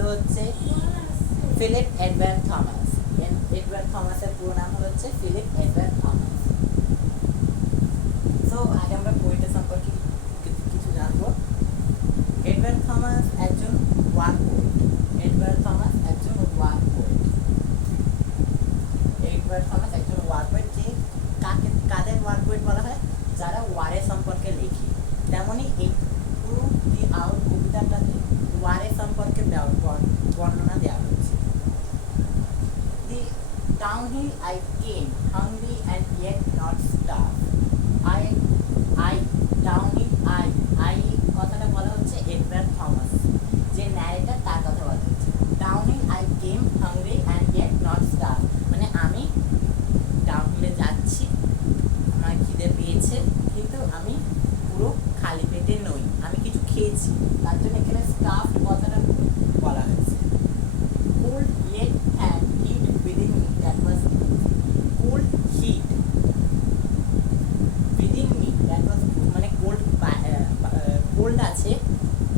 হলো হচ্ছে Philip Edward Thomas. Edward থমাসের পুরো নাম হলো হচ্ছে ফিলিপ এডওয়ার্ড থমাস। সো আগে আমরা পোয়েট সম্পর্কে কিছু জানবো। এডওয়ার্ড থমাস একজন ওয়ার পোয়েট। এডওয়ার্ড থমাস একজন ওয়ার পোয়েট। এডওয়ার্ড থমাস একজন ওয়ার পোয়েট, যে কাদের ওয়ার পোয়েট বলা হয়? যারা ওয়ারের সম্পর্কে লেখে। তেমনই এই পুরো দি আউট কবিতাটাতে ওয়ারের সম্পর্কে বর্ণনা দেওয়া হয়েছে। The downhill I came, hungry and yet not starved. downhill I কথাটা বলা হচ্ছে এডওয়ার্ড থমাস, যে ন্যারেটর তার কথা বলা হচ্ছে। downhill I came, hungry and yet not starved, মানে আমি ডাউনহিলে যাচ্ছি, আমার খিদে পেয়েছে, কিন্তু আমি পুরো খালি পেটে নই, আমি কিছু খেয়েছি। তার জন্য এখানে স্টাফড কথাটা বলা হয়েছে। cold yet had heat within me that was cold heat within me that was মানে কোল্ড আছে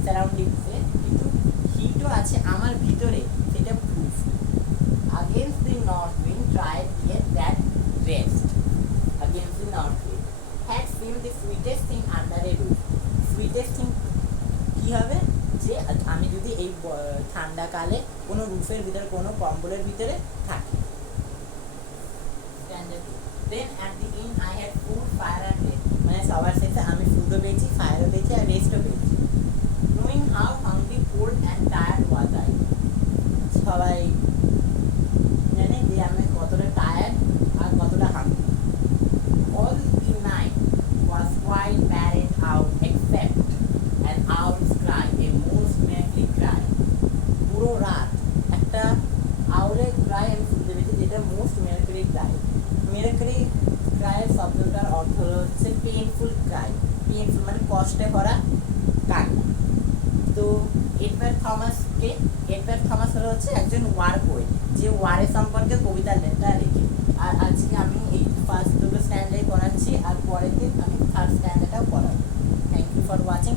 সারাউন্ডিংসে, কিন্তু হিটও আছে আমার ভিতরে, সেটা proof. against the north wind tried yet that rest, against the north wind had seemed the sweetest thing under a roof. sweetest thing কি হবে? যে আমি যদি এই ঠান্ডাকালে কোনো রুফের ভিতরে, কোনো কম্বলের ভিতরে থাকি। Then at the end I had food, fire and rest, মানে সবার শেষে আমি ফুডও পেয়েছি, ফায়ারও পেয়েছি আর রেস্টও পেয়েছি। knowing how hungry, cold and tired was I, সবাই জানে যে আমি কতটা টায়ার্ড আর কতটা Hungary. all the night was quite buried out except an owl's cry, a most merry cry. পুরো রাত একটা আউলের ক্রাই আমি শুনতে পেয়েছি, যেটা মোস্ট মেরিকরি ক্রাই। মেরিকরি ক্রাইয়ের শব্দটার অর্থ হচ্ছে পেইনফুল ক্রাই। পেইনফুল মানে কষ্টে ভরা কান্না। তো এডওয়ার্ড থমাস হলো হচ্ছে একজন ওয়ার পোয়েট, যে ওয়ারের সম্পর্কে কবিতা লেখা লেখে। আর আজকে আমি এই ফার্স্ট দুটো স্ট্যান্ডার্ড পড়াচ্ছি, আর পরের দিন আমি থার্ড স্ট্যান্ডার্ডটাও পড়াবো। Thank you for watching.